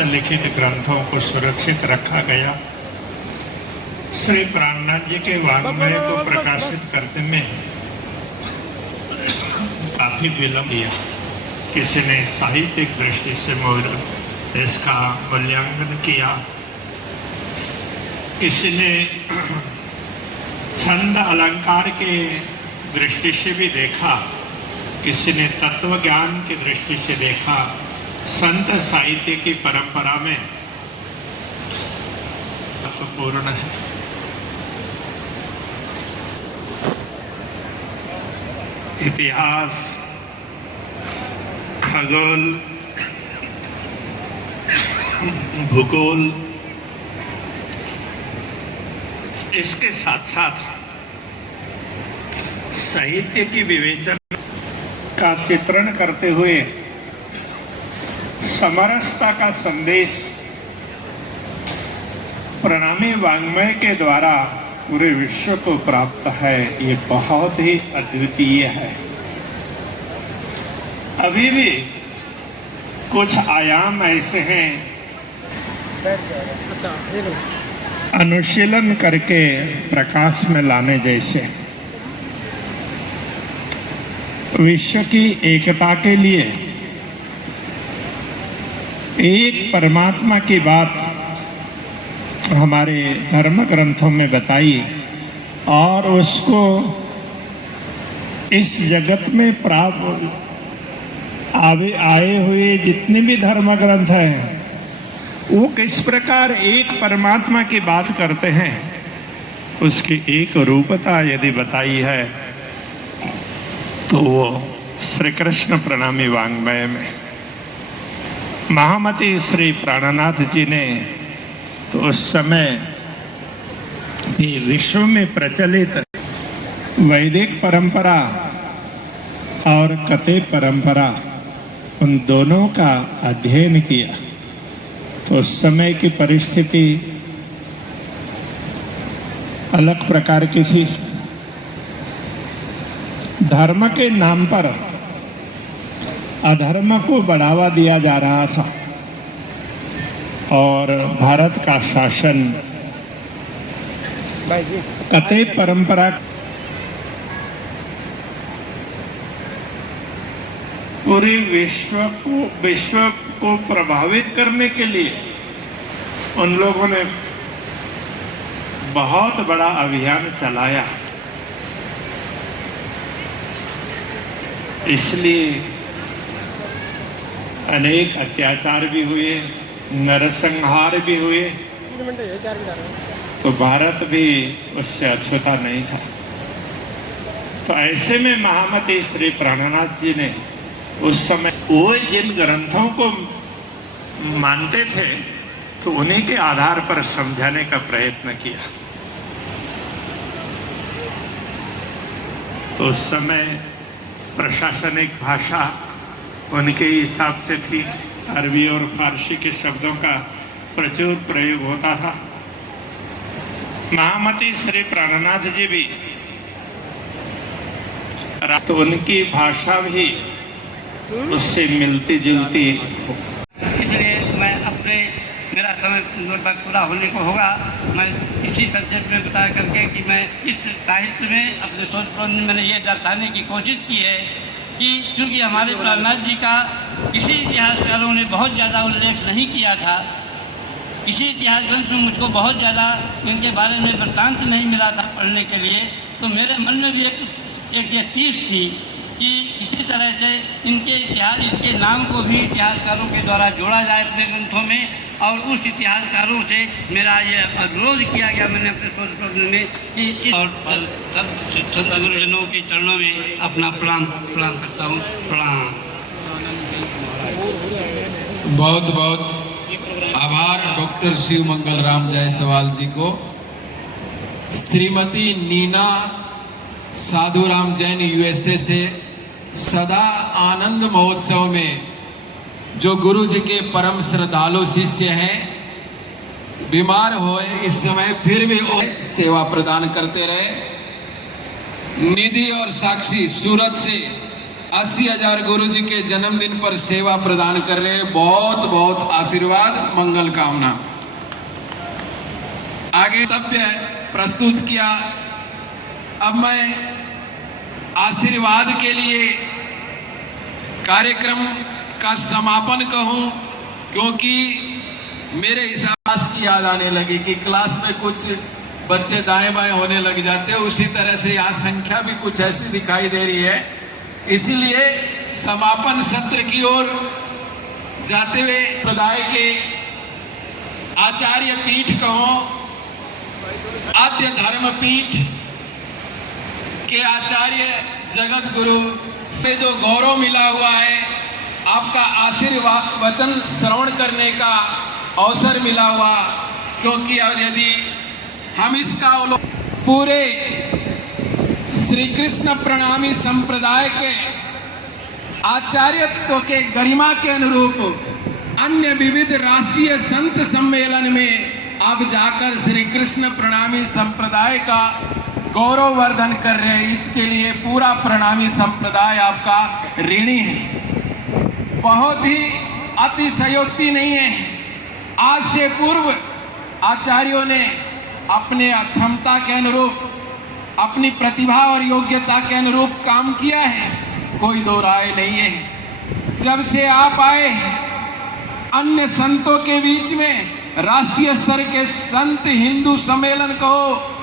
हस्तलिखित ग्रंथों को सुरक्षित रखा गया। श्री प्राणनाथ जी के वाङ्मय को प्रकाशित करने में काफी विलंब किया। किसी ने साहित्यिक दृष्टि से इसका मूल्यांकन किया, किसी ने छंद अलंकार के दृष्टि से भी देखा, किसी ने तत्व ज्ञान की दृष्टि से देखा। संत साहित्य की परंपरा में महत्वपूर्ण है। इतिहास, खगोल, भूगोल, इसके साथ साथ साहित्य की विवेचन का चित्रण करते हुए समरसता का संदेश प्रणामी वाङ्मय के द्वारा पूरे विश्व को प्राप्त है। ये बहुत ही अद्वितीय है। अभी भी कुछ आयाम ऐसे हैं अनुशीलन करके प्रकाश में लाने जैसे। विश्व की एकता के लिए एक परमात्मा की बात हमारे धर्म ग्रंथों में बताई और उसको इस जगत में प्राप्त आए हुए जितने भी धर्म ग्रंथ हैं वो किस प्रकार एक परमात्मा की बात करते हैं, उसकी एक रूपता यदि बताई है तो वो श्री कृष्ण प्रणामी वाङ्मय में। महामती श्री प्राणनाथ जी ने तो उस समय भी विश्व में प्रचलित वैदिक परंपरा और कथे परंपरा उन दोनों का अध्ययन किया। तो उस समय की परिस्थिति अलग प्रकार की थी। धर्म के नाम पर अधर्म को बढ़ावा दिया जा रहा था और भारत का शासन कथे परंपरा पूरे विश्व को प्रभावित करने के लिए उन लोगों ने बहुत बड़ा अभियान चलाया। इसलिए अनेक अत्याचार भी हुए, नरसंहार भी हुए, तो भारत भी उससे अछूता नहीं था। तो ऐसे में महामती श्री प्राणनाथ जी ने उस समय वो जिन ग्रंथों को मानते थे तो उन्हीं के आधार पर समझाने का प्रयत्न किया। तो उस समय प्रशासनिक भाषा उनके हिसाब से थी। अरबी और फारसी के शब्दों का प्रचुर प्रयोग होता था। महामती श्री प्राणनाथ जी भी तो उनकी भाषा भी उससे मिलती जुलती। इसलिए मैं अपने मेरा समय लगभग पूरा होने को होगा। मैं इसी सब्जेक्ट में बता करके कि मैं इस साहित्य में अपने शोध में मैंने ये दर्शाने की कोशिश की है कि चूँकि हमारे प्राणनाथ जी का किसी इतिहासकारों ने बहुत ज़्यादा उल्लेख नहीं किया था, किसी इतिहास ग्रंथ में मुझको बहुत ज़्यादा इनके बारे में वृत्तांत नहीं मिला था पढ़ने के लिए, तो मेरे मन में भी एक ये तीस थी कि इसी तरह से इनके इतिहास, इनके नाम को भी इतिहासकारों के द्वारा जोड़ा जाए अपने ग्रंथों में। और उस इतिहासकारों से मेरा ये अनुरोध किया गया मैंने अपने शोध में कि और सब गुरुजनों के चरणों में अपना प्रणाम करता हूँ। प्रणाम। बहुत बहुत आभार डॉक्टर शिव मंगल राम जायसवाल जी को। श्रीमती नीना साधुराम जैन यूएसए से सदा आनंद महोत्सव में जो गुरु जी के परम श्रद्धालु शिष्य हैं, बीमार हुए इस समय फिर भी वो सेवा प्रदान करते रहे। निधि और साक्षी सूरत से 80,000 गुरु जी के जन्मदिन पर सेवा प्रदान कर रहे हैं। बहुत बहुत आशीर्वाद, मंगल कामना। आगे वक्तव्य प्रस्तुत किया। अब मैं आशीर्वाद के लिए कार्यक्रम का समापन कहूं, क्योंकि मेरे हिसाब की याद आने लगी कि क्लास में कुछ बच्चे दाएं बाएं होने लग जाते हैं, उसी तरह से यहाँ संख्या भी कुछ ऐसी दिखाई दे रही है। इसीलिए समापन सत्र की ओर जाते हुए प्रदाय के आचार्य पीठ कहो, आद्य धर्म पीठ के आचार्य जगत गुरु से जो गौरव मिला हुआ है, आपका आशीर्वाद वचन श्रवण करने का अवसर मिला हुआ, क्योंकि यदि हम इसका पूरे श्री कृष्ण प्रणामी संप्रदाय के आचार्यत्व के गरिमा के अनुरूप अन्य विविध राष्ट्रीय संत सम्मेलन में आप जाकर श्री कृष्ण प्रणामी संप्रदाय का गौरववर्धन कर रहे हैं, इसके लिए पूरा प्रणामी संप्रदाय आपका ऋणी है। बहुत ही अतिशयोक्ति नहीं है। आज से पूर्व आचार्यों ने अपने क्षमता के अनुरूप, अपनी प्रतिभा और योग्यता के अनुरूप काम किया है, कोई दो राय नहीं है। जब से आप आए, अन्य संतों के बीच में राष्ट्रीय स्तर के संत हिंदू सम्मेलन को,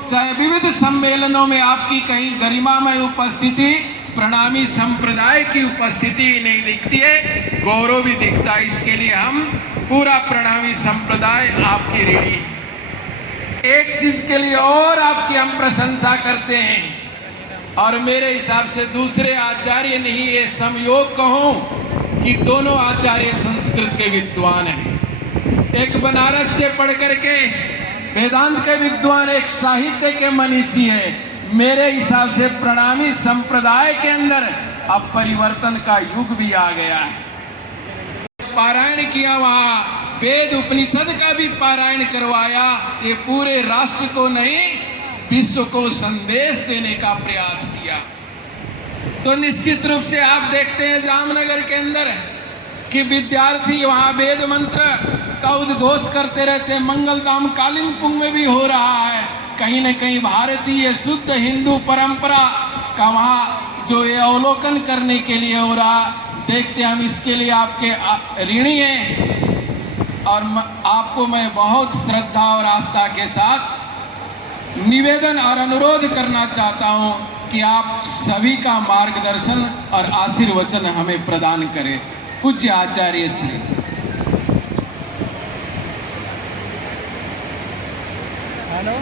चाहे विविध सम्मेलनों में आपकी कहीं गरिमामय उपस्थिति, प्रणामी संप्रदाय की उपस्थिति नहीं दिखती है, गौरव भी दिखता है। इसके लिए हम पूरा प्रणामी संप्रदाय आपकी ऋणी है। एक चीज के लिए और आपकी हम प्रशंसा करते हैं, और मेरे हिसाब से दूसरे आचार्य नहीं, ये संयोग कहूं कि दोनों आचार्य संस्कृत के विद्वान हैं। एक बनारस से पढ़ करके वेदांत के विद्वान, एक साहित्य के मनीषी है। मेरे हिसाब से प्रणामी संप्रदाय के अंदर अब परिवर्तन का युग भी आ गया है। पारायण किया, वहां वेद उपनिषद का भी पारायण करवाया। ये पूरे राष्ट्र को नहीं, विश्व को संदेश देने का प्रयास किया। तो निश्चित रूप से आप देखते हैं जामनगर के अंदर कि विद्यार्थी वहां वेद मंत्र का उद्घोष करते रहते हैं। मंगलधाम कालिंपुंग में भी हो रहा है। कहीं न कहीं भारतीय शुद्ध हिंदू परंपरा का वहां जो ये अवलोकन करने के लिए हो रहा, देखते हम इसके लिए आपके ऋणी हैं। और आपको मैं बहुत श्रद्धा और आस्था के साथ निवेदन और अनुरोध करना चाहता हूं कि आप सभी का मार्गदर्शन और आशीर्वचन हमें प्रदान करें। पूज्य आचार्य श्री। हेलो।